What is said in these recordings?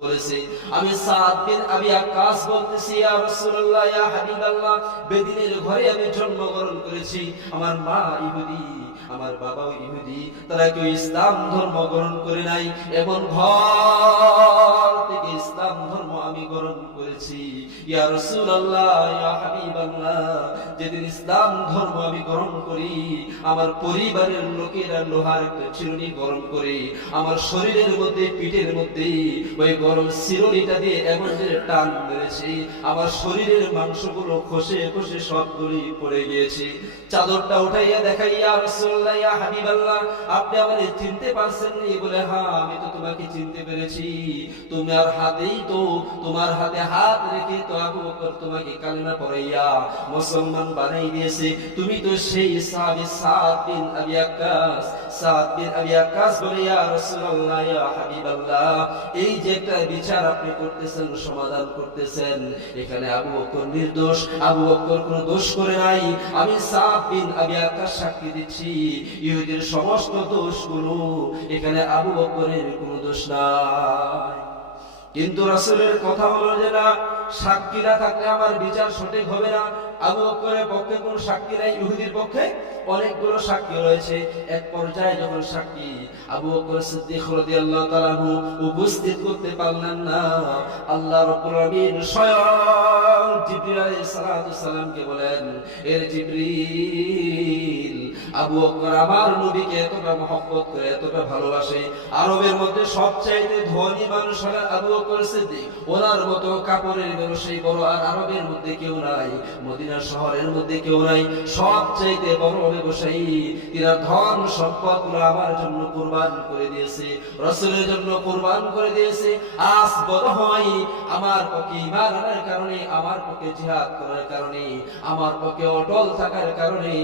বলেছে। আমি সাদ বিন আবি ওয়াক্কাস বলতেছি, ইয়া রাসূলুল্লাহ, ইয়া হাবিবাল্লাহ, বেদিনের ঘরে আমি জন্মগ্রহণ করেছি। আমার মা ইহুদি, আমার বাবাও ইহুদি, তারা কেউ ইসলাম ধর্ম গ্রহণ করে নাই। এমন ঘর থেকে ইসলাম ধর্ম আমি গ্রহণ করেছি। ইয়া রাসূলুল্লাহ, ইয়া হাবিবাল্লাহ, যেদিন ইসলাম ধর্ম আমি গ্রহণ করি, আমার পরিবারের লোকেরা লোহার একটা চিরুনি গরম করে আমার শরীরের মধ্যে, পিঠের মধ্যে ওই গরম চিরুনিটা দিয়ে এমন যে টান মেরেছে, আমার শরীরের মাংসগুলো খসে খসে সবগুলি পড়ে গিয়েছে। চাদরটা উঠাইয়া দেখাই, ইয়া রাসূলুল্লাহ, ইয়া হাবিবাল্লাহ, আপনি আমাকে চিনতে পারছেন নি? বলে, হ্যাঁ, আমি তো তোমাকে চিনতে পেরেছি। তোমার হাতেই তো, তোমার হাতে হাত রেখে তো আবু বকর তোমাকে কালিমা পড়াইয়া মুসলমান বানাই দিয়েছে। তুমি তো সেই সাহাবী সাদ বিন আবি ওয়াক্কাস। সাদ বিন আবি ওয়াক্কাস বলে, ইয়া রাসূলুল্লাহ, ইয়া হাবিবাল্লাহ, এই যে একটা বিচার আপনি করতেছেন, সমাধান করতেছেন, এখানে আবু বকর নির্দোষ, আবু বকর কোনো দোষ করে নাই। আমি সাদ বিন আবি ওয়াক্কাস সাক্ষী দিচ্ছি, ইহুদির সমস্ত দোষগুলো, এখানে আবু বকরের কোনো দোষ নাই। কিন্তু রাসূলের কথা হলো যে না, সাক্ষী না থাকলে আমার বিচার সঠিক হবে না। আবু বকরের পক্ষে কোনো সাক্ষী নাই, ইহুদির পক্ষে অনেকগুলো সাক্ষী রয়েছে। এক পর্যায়ে যখন সাক্ষী আবু বকর সিদ্দিক রাদিয়াল্লাহু তাআলা উপস্থিত করতে পারলেন না, আল্লাহ রাব্বুল আলামিন স্বয়ং জিবরিল আলাইহিস সালামকে বলেন, এর জিবরিল, আবু বকর আমার নবীকে এতটা মহব্বত করে, এতটা ভালোবাসে। আরবের মধ্যে সবচাইতে ধনী মানুষ হলেন আবু বকর সিদ্দিক। ওনার মতো কাপড়ের ব্যবসায়ী বড় আর আরবের মধ্যে কেউ নাই, মদিনা শহরের মধ্যে কেউ নাই। সবচাইতে বড় ব্যবসায়ী, তিনি ধন সম্পদগুলো আমার জন্য কুরবান করে দিয়েছে, রাসূলের জন্য কুরবান করে দিয়েছে। আজ বড় হয় আমার পক্ষে ঈমান আনার কারণে, আমার পক্ষে জিহাদ করার কারণে, আমার পক্ষে অটল থাকার কারণে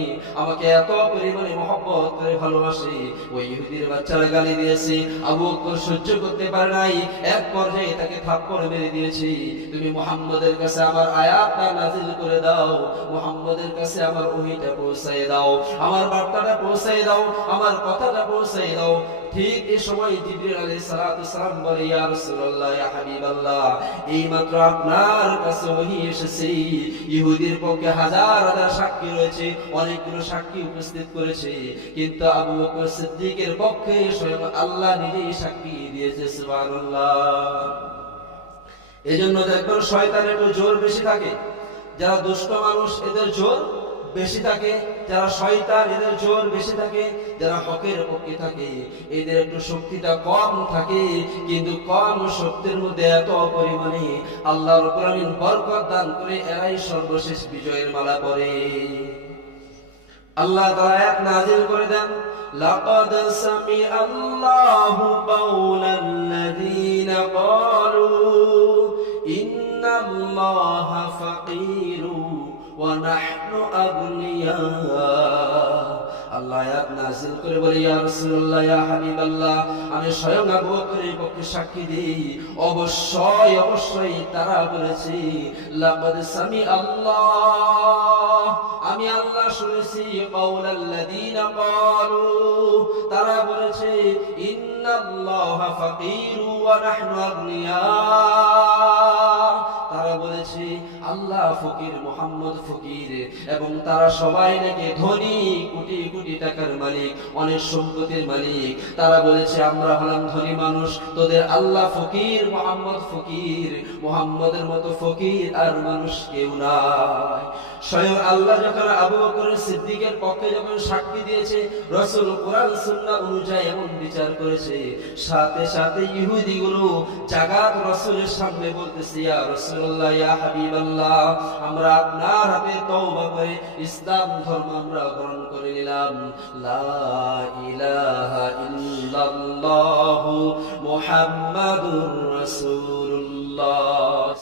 আমাকে এত পরিমাণে মহব্বত করে ভালোবাসে। ওই ইহুদির বাচ্চারা গালি দিয়েছে, আবু বকর সহ্য করতে পারে নাই, এক পর্যায়ে তাকে থাপ্পড় মেরে দিয়েছে। তুমি মুহাম্মদের কাছে আমার আয়াতটা নাযিল করে দাও, মুহাম্মদের কাছে আমার ওহীটা পৌঁছায় দাও, আমার বার্তাটা পৌঁছায় দাও, আমার কথাটা পৌঁছায় দাও। ঠিক এই সময় জিবরিল আলাইহিস সালাম বলে, ইয়া রাসূলুল্লাহ, ইয়া হাবিবাল্লাহ, এইমাত্র আপনার কাছে ওহী এসেছে। ইহুদির পক্ষে হাজার হাজার সাক্ষী রয়েছে, অনেকগুলো সাক্ষী উপস্থিত করেছে, কিন্তু আবু বকর সিদ্দিকের পক্ষে স্বয়ং আল্লাহ নিজেই সাক্ষী দিয়েছে। সুবহানাল্লাহ। এজন্য দেখবেন শয়তানের একটু জোর বেশি থাকে, যারা দুষ্ট মানুষ এদের জোর বেশি থাকে, যারা শয়তান এদের জোর বেশি থাকে, যারা হকের পক্ষে থাকে এদের একটু শক্তিটা কম থাকে। কিন্তু কম শক্তির মধ্যে এত পরিমাণে আল্লাহ রাব্বুল আলামিন বরকত দান করে এরাই সর্বশেষ বিজয়ের মালা পরে। আল্লাহ তাআলা আয়াত নাযিল করে দেন, লাকাদ সামিআল্লাহু কাওলাল্লাযীনা ক্বালু ইন্নাল্লাহা ফাকীরু ওয়া নাহনু আগনিয়া। আল্লাহ আয়াত নাযিল করে বলে, ইয়া রাসূলুল্লাহ, ইয়া হাবিবাল্লাহ, আমি স্বয়ং আবু বকরের পক্ষে সাক্ষী দিই, অবশ্যই অবশ্যই তারা বলেছে, লাকাদ সামিআল্লাহ, আমি আল্লাহ শুনেছি, কাওলাল্লাযীনা ক্বালু, তারা বলেছে, ইন্নাল্লাহা ফাকীরু ওয়া নাহনু আগনিয়া, তারা বলেছে আল্লাহ ফকির, মুহাম্মদ ফকির, এবং তারা সবাই নাকি ধনী, কোটি কোটি টাকার মালিক, অনেক সম্পত্তির মালিক। তারা বলেছে আমরা হলাম ধনী মানুষ, তোদের আল্লাহ ফকির, মুহাম্মদ ফকির, মুহাম্মদের মতো ফকির আর মানুষ কেউ নাই। স্বয়ং আল্লাহ যখন আবু বকর সিদ্দিকের পক্ষে যখন সাক্ষী দিয়েছে, রাসূল কোরআন সুন্নাহ অনুযায়ী এমন বিচার করেছে, সাথে সাথে ইহুদিগুলো জাগাত রাসূলের সামনে বলতেছে, ইয়া রাসূলুল্লাহ, ইয়া হাবিবাল্লাহ, আমরা আপনার হাতে তওবা করে ইসলাম ধর্ম আমরা গ্রহণ করে নিলাম। লা ইলাহা ইল্লাল্লাহু মুহাম্মাদুর রাসূল।